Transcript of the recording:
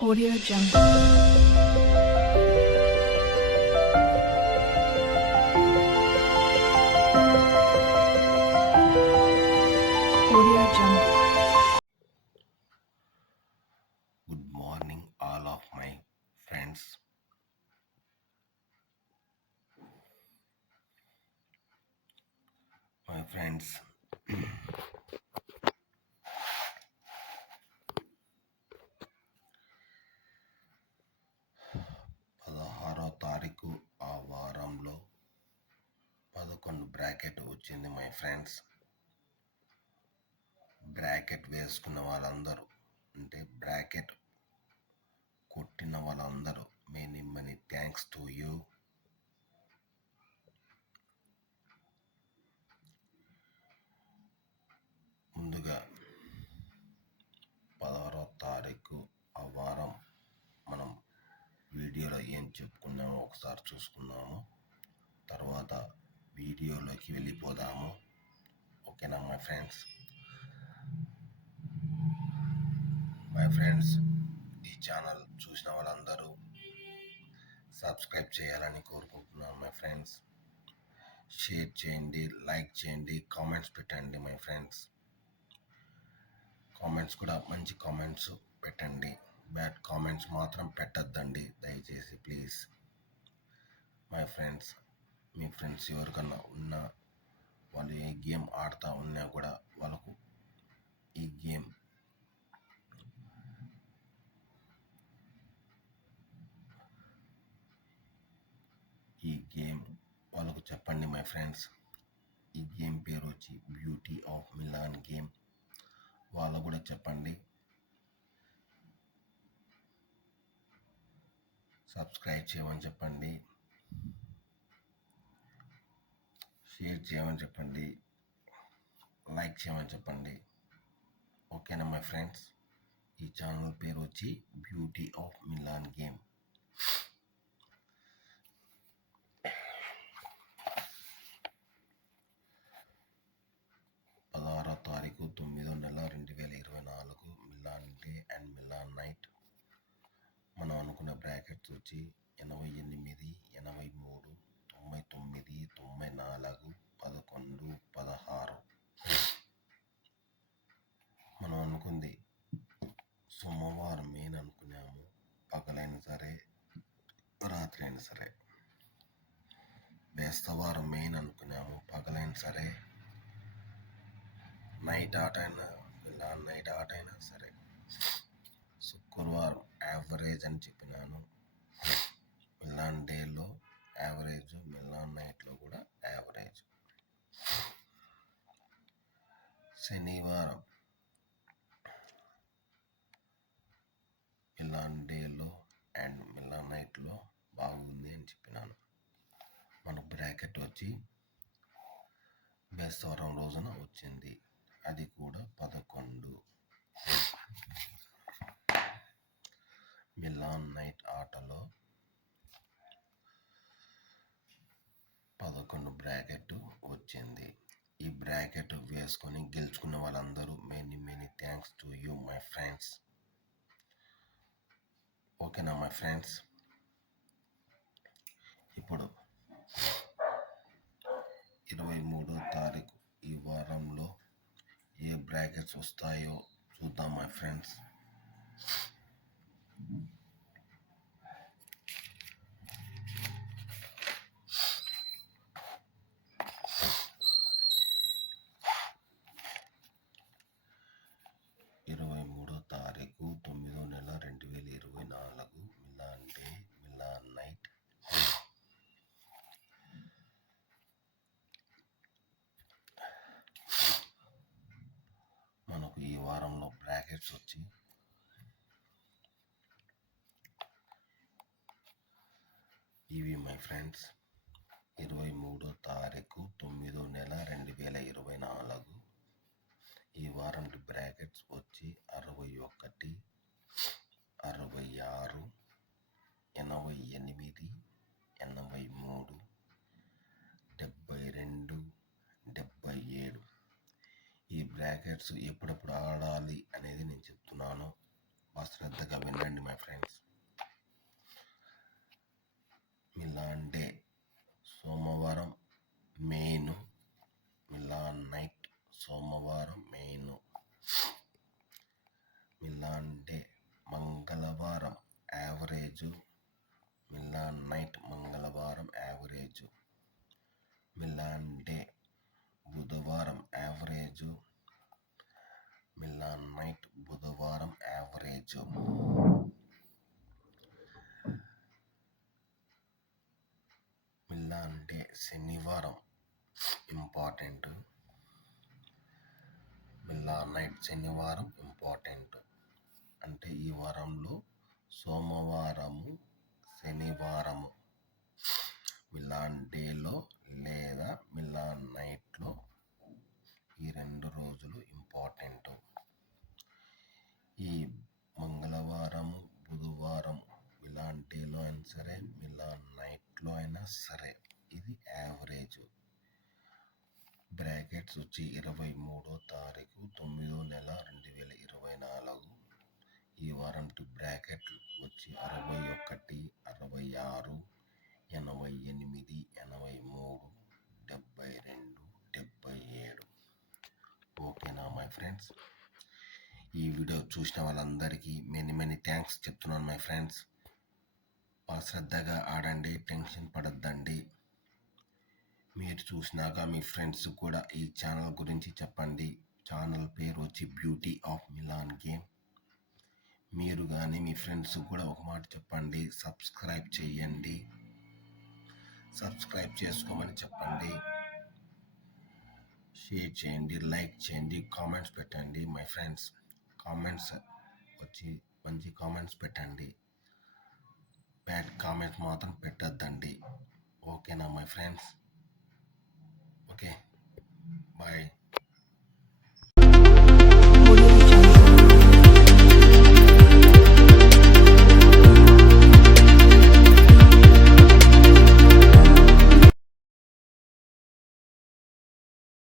Audio Jungle. Audio Jungle. Good morning, all of my friends. My friends, 16వ తారీఖు ఆ వారంలో 11 bracket వచ్చింది. My friends, bracket వేసుకున్న వాళ్ళందరూ, అంటే బ్రాకెట్ కొట్టిన వాళ్ళందరూ మెనీ థ్యాంక్స్ టు యూ. ముందుగా 16వ తారీఖు ఆ వారం మనం వీడియోలో ఏం చెప్పుకున్నామో ఒకసారి చూసుకున్నాము. తర్వాత వీడియోలోకి వెళ్ళిపోదాము. ఓకేనా మై ఫ్రెండ్స్? ఈ ఛానల్ చూసిన వాళ్ళందరూ సబ్స్క్రైబ్ చేయాలని కోరుకుంటున్నాను. మై ఫ్రెండ్స్, షేర్ చేయండి, లైక్ చేయండి, కామెంట్స్ పెట్టండి. మై ఫ్రెండ్స్, కామెంట్స్ కూడా మంచి కామెంట్స్ పెట్టండి. బ్యాడ్ కామెంట్స్ మాత్రం పెట్టద్దండి దయచేసి, please. My friends, me friends ఎవరికన్నా ఉన్నా, వాళ్ళు ఏ గేమ్ ఆడుతూ ఉన్నా కూడా వాళ్ళకు ఈ గేమ్ వాళ్ళకు చెప్పండి. మై ఫ్రెండ్స్, ఈ గేమ్ పేరు వచ్చి బ్యూటీ ఆఫ్ మిలాన్ గేమ్. వాళ్ళకు కూడా చెప్పండి, సబ్స్క్రైబ్ చేయమని చెప్పండి, షేర్ చేయమని చెప్పండి, లైక్ చేయమని చెప్పండి. ఓకేనా మై ఫ్రెండ్స్? ఈ ఛానల్ పేరు వచ్చి బ్యూటీ ఆఫ్ మిలాన్ గేమ్. 16వ తారీఖు 9వ నెల 2024 Milan day and Milan night. మనం అనుకున్న బ్రాకెట్స్ వచ్చి 88, 83, 99, 94, 11, 16. మనం అనుకుంది సోమవారం మెయిన్ అనుకున్నాము. పగలైనా సరే, రాత్రి అయినా సరే. బేస్తవారం మెయిన్ అనుకున్నాము. పగలైనా సరే, నైట్ ఆట అయినా, మిలాన్ నైట్ ఆట అయినా సరే. శుక్రవారం యావరేజ్ అని చెప్పినాను. మిలాన్ డేలో యావరేజ్, మిలాన్ నైట్లో కూడా యావరేజ్. శనివారం మిలాన్ డేలో అండ్ మిలాన్ నైట్లో బాగుంది అని చెప్పినాను. మన బ్రాకెట్ వచ్చి బేస్తవారం రోజున వచ్చింది, అది కూడా 11. మిలాన్ నైట్ ఆటలో 11 బ్రాకెట్ వచ్చింది. ఈ బ్రాకెట్ వేసుకొని గెలుచుకున్న వాళ్ళందరూ many thanks to you my friends. ఓకేనా మై ఫ్రెండ్స్? ఇప్పుడు 23వ తారీఖు ఈ వారంలో ఏ బ్రాకెట్స్ వస్తాయో చూద్దాం మై ఫ్రెండ్స్. తారీఖు 9వ నెల 2024 మిలాన్ డే, మిలాన్ నైట్. మనకు ఈ వారంలో బ్రాకెట్స్ వచ్చి ఇవి మై ఫ్రెండ్స్. 23వ తారీఖు 9వ నెల 2024 ఈ వారం బ్రాకెట్స్ వచ్చి 61, 66, 88, 83, 72, 77. ఈ బ్రాకెట్స్ ఎప్పుడెప్పుడు ఆడాలి అనేది నేను చెప్తున్నాను. బాగా శ్రద్ధగా వినండి my friends. Average, Milan night మంగళవారం యావరేజ్, మిలాన్ డే బుధవారం యావరేజ్, మిలాన్ నైట్ బుధవారం యావరేజ్, మిలాన్ డే శనివారం ఇంపార్టెంట్, మిలాన్ నైట్ శనివారం ఇంపార్టెంట్. అంటే ఈ వారంలో సోమవారము శనివారము మిలాన్ డేలో లేదా మిలాన్ నైట్లో ఈ 2 రోజులు ఇంపార్టెంట్. ఈ మంగళవారము బుధవారం మిలాన్ డేలో అయినా సరే మిలాన్ నైట్లో అయినా సరే ఇది యావరేజ్. బ్రాకెట్స్ వచ్చి 23వ తారీఖు 9వ నెల 2024. ఈ వారం బ్రాకెట్లు వచ్చి 61, 66, 88, 83, 72, 77. ఓకేనా మై ఫ్రెండ్స్? ఈ వీడియో చూసిన వాళ్ళందరికీ మెనీ థ్యాంక్స్ చెప్తున్నాను మై ఫ్రెండ్స్. బాగా శ్రద్ధగా ఆడండి, టెన్షన్ పడద్దండి. మీరు చూసినాక మీ ఫ్రెండ్స్ కూడా ఈ ఛానల్ గురించి చెప్పండి. ఛానల్ పేరు వచ్చి బ్యూటీ ఆఫ్ మిలాన్ గేమ్. మీరు కానీ మీ ఫ్రెండ్స్ కూడా ఒక మాట చెప్పండి, సబ్స్క్రైబ్ చేయండి, సబ్స్క్రైబ్ చేసుకోమని చెప్పండి, షేర్ చేయండి, లైక్ చేయండి, కామెంట్స్ పెట్టండి మై ఫ్రెండ్స్. కామెంట్స్ వచ్చి మంచి కామెంట్స్ పెట్టండి, బ్యాడ్ కామెంట్స్ మాత్రం పెట్టద్దండి. ఓకేనా మై ఫ్రెండ్స్? Okay, bye.